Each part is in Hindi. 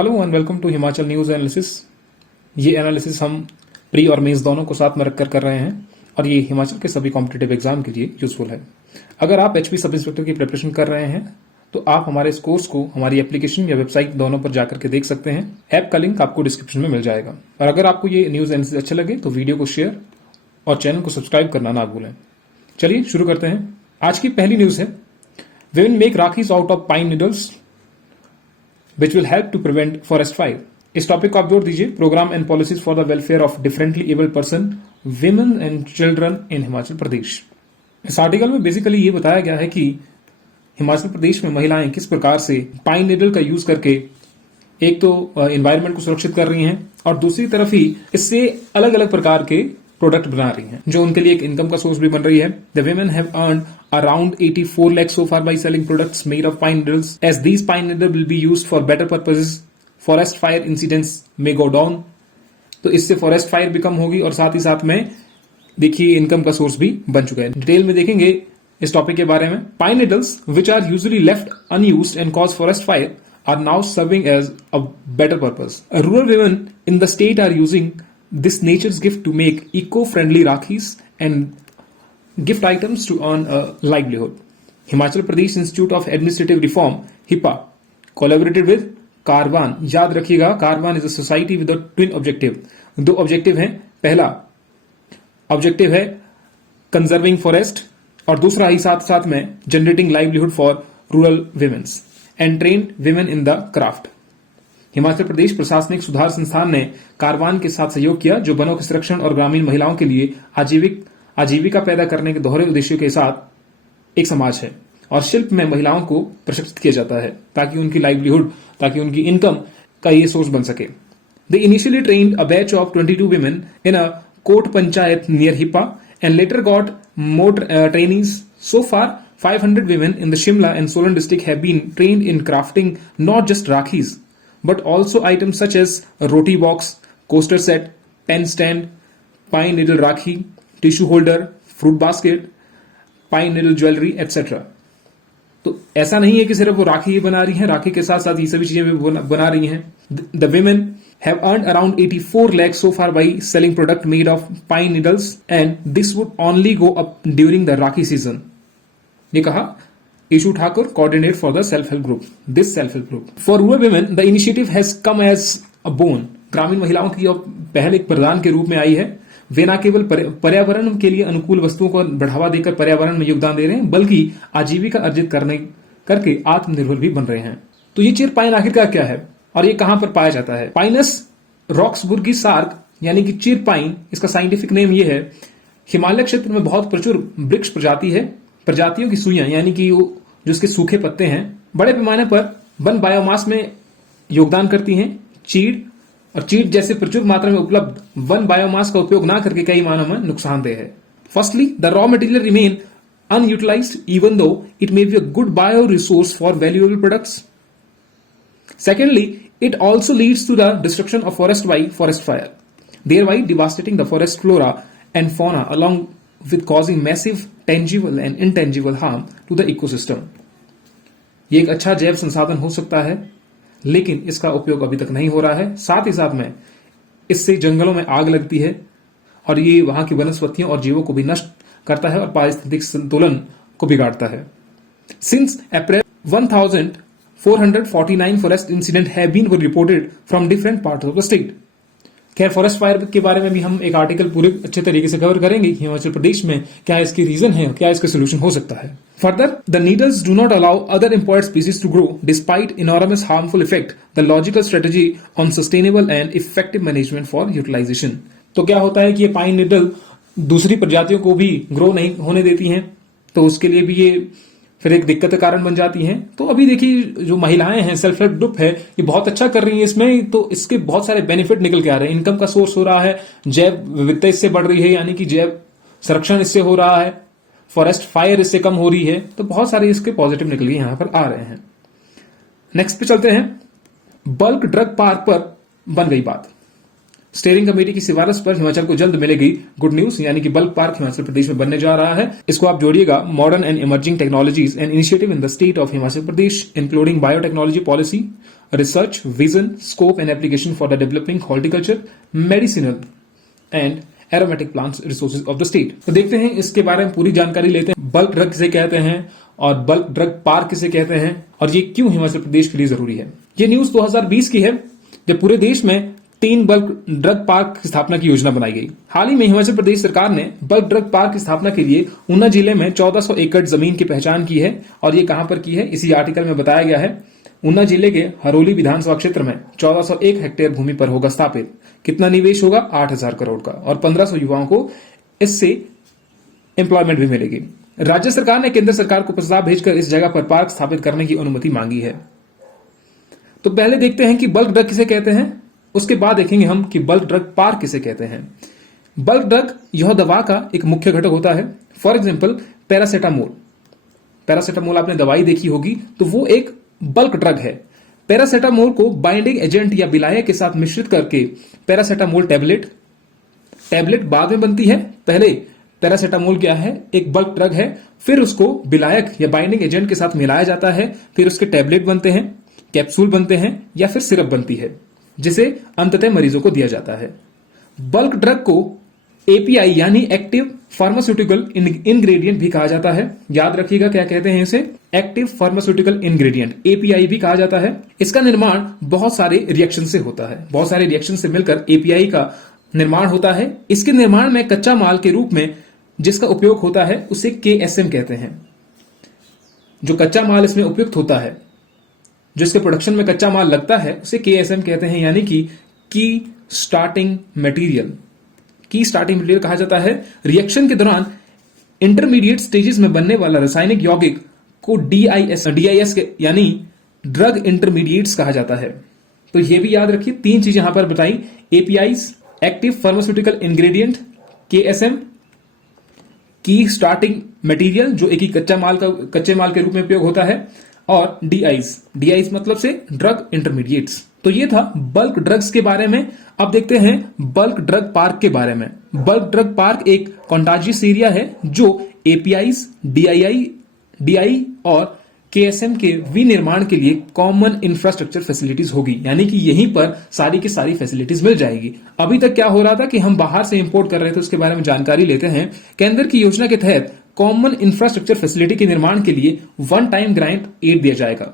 Hello and welcome to Himachal news analysis. ये एनालिसिस हम प्री और मेंस दोनों को साथ में रखकर कर रहे हैं और ये हिमाचल के सभी कॉम्पिटिटिव एग्जाम के लिए यूजफुल है। अगर आप एचपी सब इंस्पेक्टर की प्रिपरेशन कर रहे हैं तो आप हमारे इस कोर्स को हमारी एप्लीकेशन या वेबसाइट दोनों पर जाकर के देख सकते हैं। ऐप का लिंक आपको डिस्क्रिप्शन में मिल जाएगा। और अगर आपको ये न्यूज एनालिसिस अच्छा लगे तो वीडियो को शेयर और चैनल को सब्सक्राइब करना ना भूलें। चलिए शुरू करते हैं। आज की पहली न्यूज है, women make rakhis out of pine needles which will help to prevent forest fire। इस टॉपिक को आप जोड़ दीजिए, program and policies for the welfare of differently abled person, women and children in Himachal Pradesh. इस आर्टिकल में बेसिकली ये बताया गया है कि हिमाचल प्रदेश में महिलाएं किस प्रकार से पाइन नीडल का यूज करके एक तो एनवायरमेंट को सुरक्षित कर रही हैं और दूसरी तरफ ही इससे अलग अलग प्रकार के प्रोडक्ट बना रही हैं जो उनके लिए एक इनकम का सोर्स भी बन रही है। The women have earned around 84 lakhs so far by selling products made of pine needles, as these pine needles will be used for better purposes. Forest fire incidents may go down। तो इससे फॉरेस्ट फायर भी कम होगी और साथ ही साथ में देखिए इनकम का सोर्स भी बन चुका है। डिटेल में देखेंगे इस टॉपिक के बारे में। Pine needles which are usually left unused and cause forest fire are now serving as a better purpose. Rural women in the state are using this nature's gift to make eco-friendly rakis and gift items to earn a livelihood। Himachal Pradesh Institute of Administrative Reform (HIPAA) collaborated with Carvan। याद रखिएगा, Carvan is a society with a twin objective। दो ऑब्जेक्टिव हैं। पहला ऑब्जेक्टिव है कंजर्विंग फॉरेस्ट और दूसरा ही साथ साथ में generating livelihood for rural womens and trained women in the craft. Himachal Pradesh प्रशासनिक सुधार संस्थान ने कारवान के साथ सहयोग किया, जो वनों के संरक्षण और ग्रामीण महिलाओं के लिए आजीविका पैदा करने के दोहरे उद्देश्यों के साथ एक समाज है और शिल्प में महिलाओं को प्रशिक्षित किया जाता है ताकि उनकी लाइवलीहुड, ताकि उनकी इनकम का ये सोर्स बन सके। They initially trained a batch of 22 women in a Kot panchayat near HIPA and later got more trainees। So far 500 women in the Shimla and Solan district have been trained in crafting not just rakhis but also items such as a roti box, coaster set, pen stand, pine needle rakhi, tissue holder, fruit basket, pine needle jewelry etc। तो ऐसा नहीं है कि सिर्फ वो राखी ही बना रही हैं, राखी के साथ साथ ये सभी चीजें भी बना रही हैं। The women have earned around 84 lakhs so far by selling product made of pine needles and this would only go up during the Rakhi season। ये कहा Ishu Thakur, coordinate for the self-help group, this self-help group। For rural women, the initiative has come as a boon। ग्रामीण महिलाओं की पहल एक वरदान के रूप में आई है। वे न केवल पर्यावरण के लिए अनुकूल वस्तुओं को बढ़ावा देकर पर्यावरण में योगदान दे रहे हैं, बल्कि आजीविका अर्जित करके आत्मनिर्भर भी बन रहे हैं। तो ये चीर पाइन आखिरकार क्या है और ये कहां पर पाया जाता है? पाइनस रॉक्सबुर्गी सार्क यानी कि चीर पाइन, इसका साइंटिफिक नेम ये है। हिमालय क्षेत्र में बहुत प्रचुर वृक्ष प्रजाति है। प्रजातियों की सुइयां यानी कि जो उसके सूखे पत्ते हैं बड़े पैमाने पर वन बायोमास में योगदान करती हैं। चीड़ और चीड़ जैसे प्रचुर मात्रा में उपलब्ध वन बायोमास का उपयोग ना करके कई मानों में नुकसानदेह है। Firstly the raw material remain unutilized even though it may be a good bio resource for valuable products. Secondly it also leads to the destruction of forest by forest fire, thereby devastating the forest flora and fauna along with causing massive tangible and intangible harm to the ecosystem। ये एक अच्छा जैव संसाधन हो सकता है लेकिन इसका उपयोग अभी तक नहीं हो रहा है। साथ ही साथ में इससे जंगलों में आग लगती है और ये वहां की वनस्पतियों और जीवों को भी नष्ट करता है और पारिस्थितिक संतुलन को बिगाड़ता है। Since April 1449 forest incident have been reported from different parts of the state. खैर, फॉरेस्ट फायर के बारे में भी हम एक आर्टिकल पूरे अच्छे तरीके से कवर करेंगे कि हिमाचल प्रदेश में क्या इसकी रीजन है और क्या इसका सोल्यूशन हो सकता है। Further the needles do not allow other imported species to grow despite enormous harmful effect. The logical strategy on sustainable and effective management for utilization. तो क्या होता है कि ये पाइन नीडल दूसरी प्रजातियों को भी ग्रो नहीं होने देती हैं, तो उसके लिए भी ये फिर एक दिक्कत का कारण बन जाती हैं। तो अभी देखिए जो महिलाएं हैं, सेल्फ हेल्प ग्रुप है, ये बहुत अच्छा कर रही है इसमें, तो इसके बहुत सारे बेनिफिट निकल के आ रहे हैं। इनकम का सोर्स हो रहा है, जैव विविधता इससे बढ़ रही है यानी कि जैव संरक्षण इससे हो रहा है, फॉरेस्ट फायर इससे कम हो रही है, तो बहुत सारे इसके पॉजिटिव निकल के यहां पर आ रहे हैं। नेक्स्ट पे चलते हैं। बल्क ड्रग पार्क पर बन गई बात। स्टीयरिंग कमेटी की सिफारिश पर हिमाचल को जल्द मिलेगी गुड न्यूज, यानी कि बल्क पार्क हिमाचल प्रदेश में बनने जा रहा है। इसको आप जोड़िएगा modern and emerging technologies and initiative in the state of Himachal Pradesh including biotechnology policy, research, vision, scope and application for the developing horticulture, medicinal and aromatic plants resources of the state. तो देखते हैं इसके बारे में पूरी जानकारी लेते हैं। बल्क ड्रग किसे कहते हैं और बल्क ड्रग पार्क किसे कहते हैं और ये क्यों हिमाचल प्रदेश के लिए जरूरी है। ये न्यूज 2020 की है जब पूरे देश में 3 बल्क ड्रग पार्क की स्थापना की योजना बनाई गई। हाल ही में हिमाचल प्रदेश सरकार ने बल्क ड्रग पार्क की स्थापना के लिए ऊना जिले में 1400 एकड़ जमीन की पहचान की है और ये कहां पर की है इसी आर्टिकल में बताया गया है। ऊना जिले के हरोली विधानसभा क्षेत्र में 1401 हेक्टेयर भूमि पर होगा स्थापित। कितना निवेश होगा? 8000 करोड़ का और 1500 युवाओं को इससे एम्प्लॉयमेंट भी मिलेगी। राज्य सरकार ने केंद्र सरकार को प्रस्ताव भेजकर इस जगह पर पार्क स्थापित करने की अनुमति मांगी है। तो पहले देखते हैं कि बल्क ड्रग किसे कहते हैं, उसके बाद देखेंगे हम कि बल्क ड्रग पार्क किसे कहते हैं। बल्क ड्रग यह दवा का एक मुख्य घटक होता है। फॉर एग्जाम्पल पैरासेटामोल आपने दवाई देखी होगी तो वो एक बल्क ड्रग है। पैरासेटामोल को बाइंडिंग एजेंट या विलायक के साथ मिश्रित करके पैरासेटामोल टैबलेट बाद में बनती है। पहले पैरासेटामोल क्या है? एक बल्क ड्रग है, फिर उसको विलायक या बाइंडिंग एजेंट के साथ मिलाया जाता है, फिर उसके टैबलेट बनते हैं, कैप्सूल बनते हैं या फिर सिरप बनती है जिसे अंततः मरीजों को दिया जाता है। बल्क ड्रग को एपीआई यानी एक्टिव फार्मास्यूटिकल इंग्रेडिएंट भी कहा जाता है। याद रखिएगा क्या कहते हैं इसे, एक्टिव फार्मास्यूटिकल इंग्रेडिएंट, एपीआई भी कहा जाता है। इसका निर्माण बहुत सारे रिएक्शन से होता है, बहुत सारे रिएक्शन से मिलकर एपीआई का निर्माण होता है। इसके निर्माण में कच्चा माल के रूप में जिसका उपयोग होता है उसे केएसएम कहते हैं। जो कच्चा माल इसमें उपयुक्त होता है, जो इसके प्रोडक्शन में कच्चा माल लगता है उसे केएसएम कहते हैं, यानी कि की स्टार्टिंग मटेरियल कहा जाता है। रिएक्शन के दौरान इंटरमीडिएट स्टेजेस में बनने वाला रासायनिक यौगिक को डीआईएस यानी ड्रग इंटरमीडिएट्स कहा जाता है। तो यह भी याद रखिए, 3 चीज यहां पर बताई, एपीआईज, एक्टिव फार्मास्यूटिकल इंग्रेडिएंट, केएसएम, की स्टार्टिंग मटेरियल जो एक ही कच्चे माल के रूप में उपयोग होता है, और डीआईज मतलब से ड्रग इंटरमीडिएट्स। तो ये था बल्क ड्रग्स के बारे में। अब देखते हैं बल्क ड्रग पार्क के बारे में। बल्क ड्रग पार्क एक कॉन्टाजियस एरिया है जो एपीआईज, डीआई और केएसएम के विनिर्माण के लिए कॉमन इंफ्रास्ट्रक्चर फैसिलिटीज होगी, यानी कि यहीं पर सारी की सारी फैसिलिटीज मिल जाएगी। अभी तक क्या हो रहा था कि हम बाहर से इंपोर्ट कर रहे थे, उसके बारे में जानकारी लेते हैं। केंद्र की योजना के तहत कॉमन इंफ्रास्ट्रक्चर फैसिलिटी के निर्माण के लिए वन टाइम ग्रांट एड दिया जाएगा।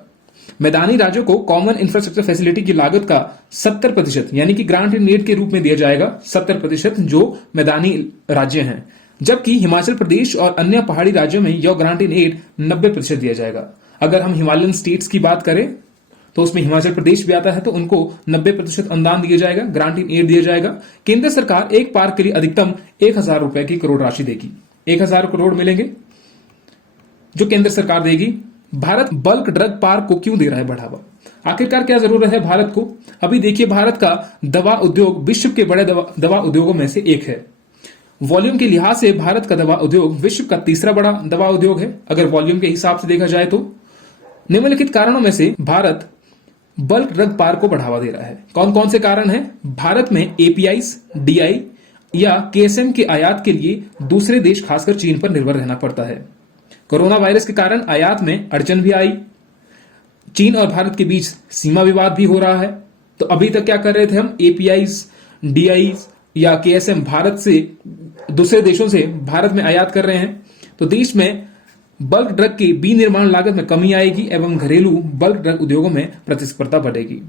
मैदानी राज्यों को कॉमन इंफ्रास्ट्रक्चर फैसिलिटी की लागत का 70% यानी कि ग्रांट इन एड के रूप में दिया जाएगा, 70% जो मैदानी राज्य हैं, जबकि हिमाचल प्रदेश और अन्य पहाड़ी राज्यों में यह ग्रांट इन एड 90% दिया जाएगा। अगर हम हिमालयन स्टेट्स की बात करें तो उसमें हिमाचल प्रदेश भी आता है, तो उनको 90% अनुदान दिया जाएगा, ग्रांट इन एड दिया जाएगा। केंद्र सरकार एक पार्क के लिए अधिकतम 1000 रुपए की करोड़ राशि देगी। 1000 करोड़ मिलेंगे जो केंद्र सरकार देगी। भारत बल्क ड्रग पार्क को क्यों दे रहा है बढ़ावा? आखिरकार क्या जरूरत है भारत को? अभी देखिए, भारत का दवा उद्योग विश्व के बड़े दवा उद्योगों में से एक है। वॉल्यूम के लिहाज से भारत का दवा उद्योग विश्व का 3रा बड़ा दवा उद्योग है, अगर वॉल्यूम के हिसाब से देखा जाए तो। निम्नलिखित कारणों में से भारत बल्क ड्रग पार्क को बढ़ावा दे रहा है। कौन कौन से कारण हैं? भारत में एपीआईज, डीआई या केएसएम के आयात के लिए दूसरे देश खासकर चीन पर निर्भर रहना पड़ता है। कोरोना वायरस के कारण आयात में अड़चन भी आई। चीन और भारत के बीच सीमा विवाद भी हो रहा है। तो अभी तक क्या कर रहे थे हम? एपीआईज, डीआईज या केएसएम भारत से दूसरे देशों से भारत में आयात कर रहे हैं। तो देश में बल्क ड्रग की विनिर्माण लागत में कमी आएगी एवं घरेलू बल्क ड्रग उद्योगों में प्रतिस्पर्धा बढ़ेगी।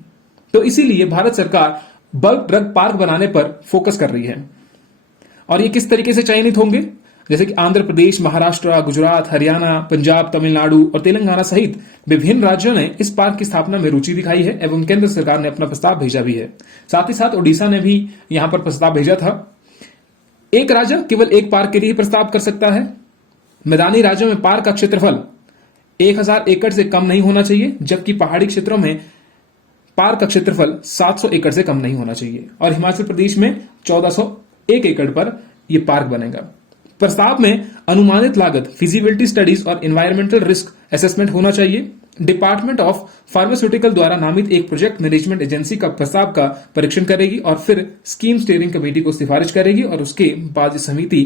तो इसीलिए भारत सरकार बल्क ड्रग पार्क बनाने पर फोकस कर रही है। और ये किस तरीके से चयनित होंगे? जैसे कि आंध्र प्रदेश, महाराष्ट्र, गुजरात, हरियाणा, पंजाब, तमिलनाडु और तेलंगाना सहित विभिन्न राज्यों ने इस पार्क की स्थापना में रुचि दिखाई है एवं केंद्र सरकार ने अपना प्रस्ताव भेजा भी है। साथ ही साथ ओडिशा ने भी यहां पर प्रस्ताव भेजा था। एक राज्य केवल एक पार्क के लिए प्रस्ताव कर सकता है। मैदानी राज्यों में पार्क का क्षेत्रफल 1000 एकड़ से कम नहीं होना चाहिए, जबकि पहाड़ी क्षेत्रों में पार्क का क्षेत्रफल 700 एकड़ से कम नहीं होना चाहिए। और हिमाचल प्रदेश में 1401 एकड़ पर यह पार्क बनेगा। प्रस्ताव में अनुमानित लागत, फिजिबिलिटी स्टडीज और एनवायरमेंटल रिस्क असेसमेंट होना चाहिए। डिपार्टमेंट ऑफ फार्मास्यूटिकल द्वारा नामित एक प्रोजेक्ट मैनेजमेंट एजेंसी का प्रस्ताव का परीक्षण करेगी और फिर स्कीम स्टीयरिंग कमेटी को सिफारिश करेगी और उसके बाद ये समिति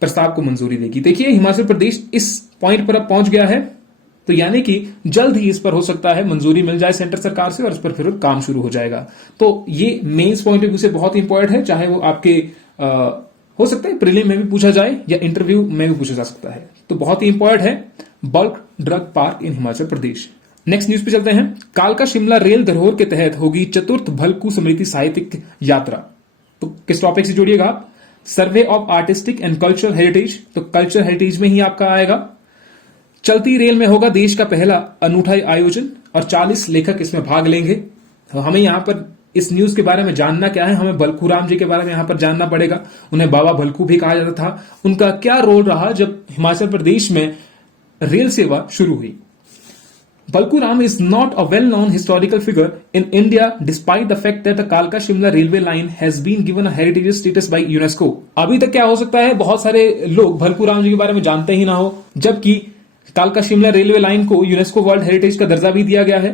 प्रस्ताव को मंजूरी देगी। देखिए हिमाचल प्रदेश इस पॉइंट पर अब पहुंच गया है, तो यानी कि जल्द ही इस पर हो सकता है मंजूरी मिल जाए सेंटर सरकार से और इस पर फिर काम शुरू हो जाएगा। तो ये मेंस पॉइंट ऑफ व्यू से बहुत इंपॉर्टेंट है, चाहे वो आपके हो सकता है प्रीलिम में भी पूछा जाए या इंटरव्यू में भी पूछा जा सकता है। तो बहुत ही इंपॉर्टेंट है बल्क ड्रग पार्क इन हिमाचल प्रदेश। नेक्स्ट न्यूज पे चलते हैं। कालका शिमला रेल धरोहर के तहत होगी चतुर्थ भलकू समिति साहित्यिक यात्रा। तो किस टॉपिक से जुड़िएगा आप? Survey of artistic and cultural heritage, तो कल्चरल हेरिटेज में ही आपका आएगा। चलती रेल में होगा देश का पहला अनूठा आयोजन और 40 लेखक इसमें भाग लेंगे। तो हमें यहां पर इस न्यूज के बारे में जानना क्या है, हमें भलकू राम जी के बारे में यहां पर जानना पड़ेगा। उन्हें बाबा भलकू भी कहा जाता था। उनका क्या रोल रहा जब हिमाचल प्रदेश में रेल सेवा शुरू हुई? Bhalku Ram is not a well-known historical figure in India despite the fact that the Kalka Shimla railway line has been given a heritage status by UNESCO। अभी तक क्या हो सकता है, बहुत सारे लोग भलकू राम जी के बारे में जानते ही ना हो, जबकि कालका शिमला रेलवे लाइन को यूनेस्को वर्ल्ड हेरिटेज का दर्जा भी दिया गया है।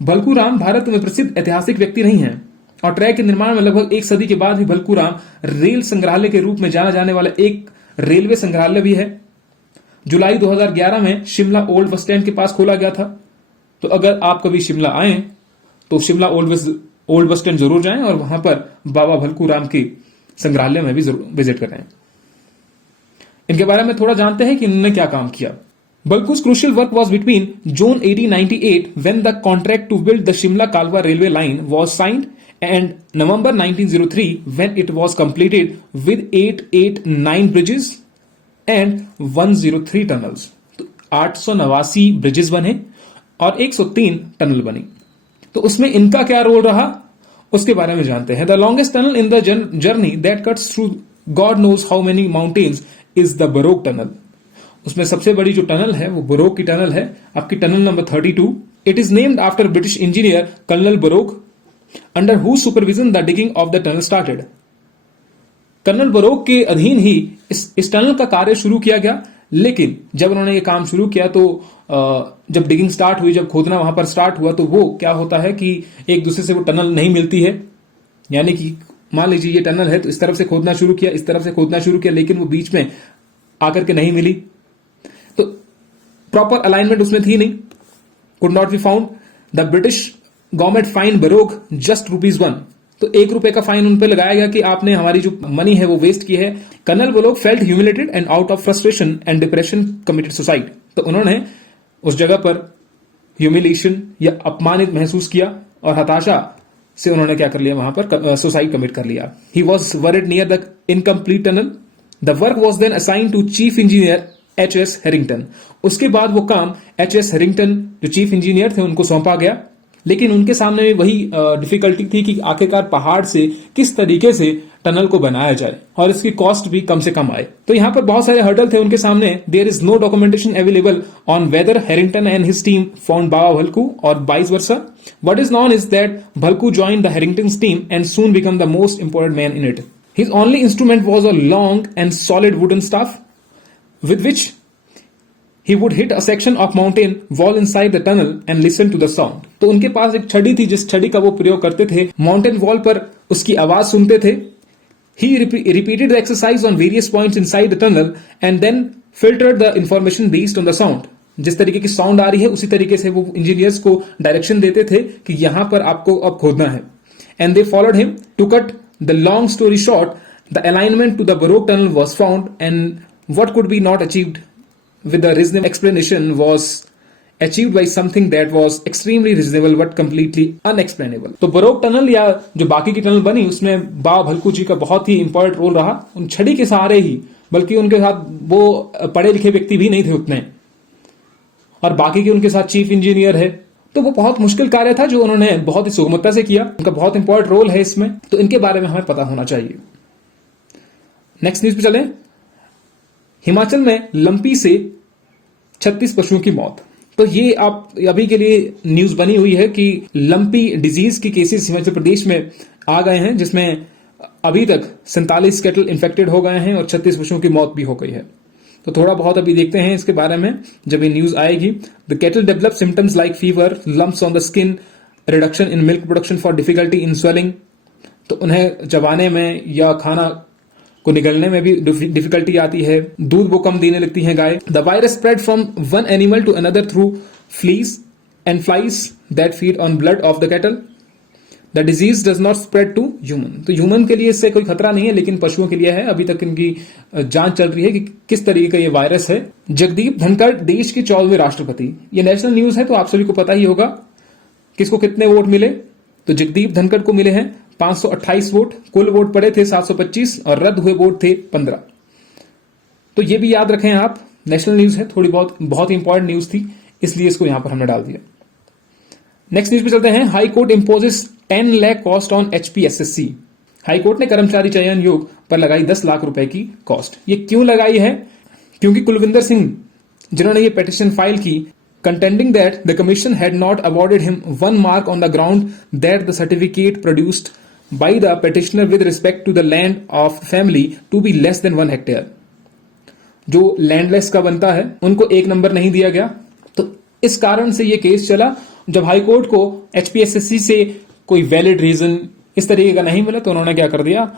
भलकू राम भारत में प्रसिद्ध ऐतिहासिक व्यक्ति नहीं है और ट्रैक के निर्माण में लगभग एक सदी के बाद भी भलकू राम रेल संग्रहालय के रूप में जाना जाने वाला एक रेलवे संग्रहालय भी है। जुलाई 2011 में शिमला ओल्ड बस स्टैंड के पास खोला गया था। तो अगर आप कभी शिमला आए तो शिमला ओल्ड बस स्टैंड जरूर जाएं और वहां पर बाबा भलकू राम के संग्रहालय में भी जरूर विजिट करें। इनके बारे में थोड़ा जानते हैं कि इन्होंने क्या काम किया। Balku's crucial work was between June 1898 when the contract to build the Shimla-Kalwa railway line was signed and November 1903 when it was completed with 889 bridges and 103 tunnels। तो 889 ब्रिजेस बने और 103 टनल बनी। तो उसमें इनका क्या रोल रहा उसके बारे में जानते हैं। The longest tunnel in the journey that cuts through God knows how many mountains is the Barog tunnel. उसमें सबसे बड़ी जो टनल है वो बरोक की टनल है, आपकी tunnel number 32। It is named after British engineer colonel Barog under who supervision the digging of the tunnel started. Colonel Barog के अधीन ही इस टनल का कार्य शुरू किया गया, लेकिन जब उन्होंने ये काम शुरू किया तो जब डिगिंग स्टार्ट हुई, जब खोदना वहां पर स्टार्ट हुआ, तो वो क्या होता है कि एक दूसरे से वो टनल नहीं मिलती है। यानी कि मान लीजिए ये टनल है तो इस तरफ से खोदना शुरू किया, इस तरफ से खोदना शुरू किया, लेकिन वो बीच में आकर के नहीं मिली, तो प्रॉपर अलाइनमेंट उसमें थी नहीं, could not be found. The British government fine baroque just ₹1। तो ₹1 का फाइन उन पे लगाया गया कि आपने हमारी जो मनी है वो वेस्ट की है। Colonel Barog felt humiliated and out of frustration and depression committed suicide. तो उन्होंने उस जगह पर ह्यूमिलेशन या अपमानित महसूस किया और हताशा से उन्होंने क्या कर लिया, वहां पर सुसाइड कमिट कर लिया। He was buried near the incomplete tunnel. The work was then assign to chief engineer H.S. Harington. उसके बाद वो काम H.S. हेरिंगटन जो चीफ इंजीनियर थे उनको सौंपा गया, लेकिन उनके सामने वही डिफिकल्टी थी कि आखिरकार पहाड़ से किस तरीके से टनल को बनाया जाए और इसकी कॉस्ट भी कम से कम आए। तो यहां पर बहुत सारे हर्डल थे उनके सामने। There is no documentation available on whether Herrington and his team found Baba Bhalku और vice versa. What is known is that Bhalku joined the Herringtons team and soon become the most important man in it. His only instrument was a long and solid wooden staff with which he would hit a section of mountain wall inside the tunnel and listen to the sound। तो उनके पास एक छड़ी थी जिस छड़ी का वो प्रयोग करते थे, माउंटेन वॉल पर उसकी आवाज सुनते थे। He repeated the exercise on various points inside the tunnel and then filtered the information based on the sound। जिस तरीके की साउंड आ रही है उसी तरीके से वो इंजीनियर्स को डायरेक्शन देते थे कि यहां पर आपको अब खोदना है। And they followed him to cut the long story short, the alignment to the Baroque tunnel was found and what could be not achieved with a reasonable explanation was achieved by something that was extremely reasonable but completely unexplainable। तो बरोक टनल या जो बाकी की टनल बनी उसमें बाबा भलकू जी का बहुत ही इंपॉर्टेंट रोल रहा। उन छड़ी के सहारे ही, बल्कि उनके साथ वो पढ़े लिखे व्यक्ति भी नहीं थे उतने, और बाकी के उनके साथ चीफ इंजीनियर है, तो वो बहुत मुश्किल कार्य था जो उन्होंने बहुत ही सुगमता से किया। उनका बहुत इंपॉर्टेंट रोल है इसमें, तो इनके बारे में हमें पता होना चाहिए। नेक्स्ट न्यूज पे चलें। हिमाचल में लंपी से 36 पशुओं की मौत। तो ये आप अभी के लिए न्यूज बनी हुई है कि लंपी डिजीज के केसेस हिमाचल प्रदेश में आ गए हैं, जिसमें अभी तक 47 कैटल इन्फेक्टेड हो गए हैं और 36 पशुओं की मौत भी हो गई है। तो थोड़ा बहुत अभी देखते हैं इसके बारे में जब ये न्यूज आएगी। The cattle develop symptoms like fever, lumps on the skin, reduction in milk production for difficulty in swelling. तो उन्हें चबाने में या खाना को निगलने में भी डिफिकल्टी आती है। दूध वो कम देने लगती है गाय। The virus spread from one animal to another through fleas and flies that feed on blood of the cattle. The disease does not spread to human. तो ह्यूमन के लिए इससे कोई खतरा नहीं है, लेकिन पशुओं के लिए है। अभी तक इनकी जांच चल रही है कि किस तरीके का ये वायरस है। जगदीप धनखड़ देश के 14वें राष्ट्रपति। ये नेशनल न्यूज है तो आप सभी को पता ही होगा किसको कितने वोट मिले। तो जगदीप धनखड़ को मिले हैं 528 वोट। कुल वोट पड़े थे 725 और रद्द हुए वोट थे 15। तो ये भी याद रखें आप, नेशनल न्यूज है, थोड़ी बहुत ही इंपॉर्टेंट न्यूज थी, इसलिए इसको यहां पर हमने डाल दिया। नेक्स्ट न्यूज पे चलते हैं। High court imposes 10 lakh cost on HPSSC। High court ने कर्मचारी चयन आयोग पर लगाई 10 लाख रुपए की कॉस्ट। ये क्यों लगाई है? क्योंकि कुलविंदर सिंह जिन्होंने ये पिटीशन फाइल की, contending that the commission had not awarded him 1 mark on the ground that the certificate produced by the petitioner with respect to the land of family to be less than 1 hectare। जो लैंडलेस का बनता है उनको 1 नंबर नहीं दिया गया। तो इस कारण से ये केस चला। जब हाई कोर्ट को HPSSC से कोई वैलिड रीजन इस तरीके का नहीं मिला तो उन्होंने क्या कर दिया,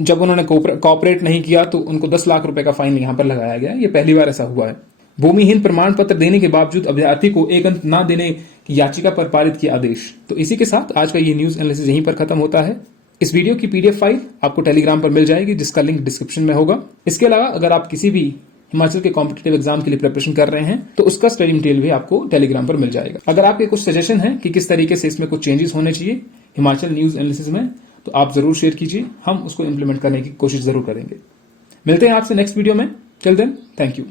जब उन्होंने कोऑपरेट नहीं किया तो उनको 10 लाख रुपए का फाइन यहां पर लगाया गया। ये पहली बार ऐसा हुआ है। भूमिहीन प्रमाण पत्र देने के बावजूद अभ्यर्थी को 1 अंक न देने की याचिका पर पारित किया आदेश। तो इसी के साथ आज का ये न्यूज एनालिसिस यहीं पर खत्म होता है। इस वीडियो की PDF फाइल आपको टेलीग्राम पर मिल जाएगी, जिसका लिंक डिस्क्रिप्शन में होगा। इसके अलावा अगर आप किसी भी हिमाचल के कॉम्पिटिटिव एग्जाम के लिए प्रिपरेशन कर रहे हैं तो उसका स्टडी मटेरियल भी आपको टेलीग्राम पर मिल जाएगा। अगर आपके कुछ सजेशन है कि किस तरीके से इसमें कुछ चेंजेस होने चाहिए हिमाचल न्यूज एनालिसिस में, तो आप जरूर शेयर कीजिए, हम उसको इंप्लीमेंट करने की कोशिश जरूर करेंगे। मिलते हैं आपसे नेक्स्ट वीडियो में। Till then, thank you.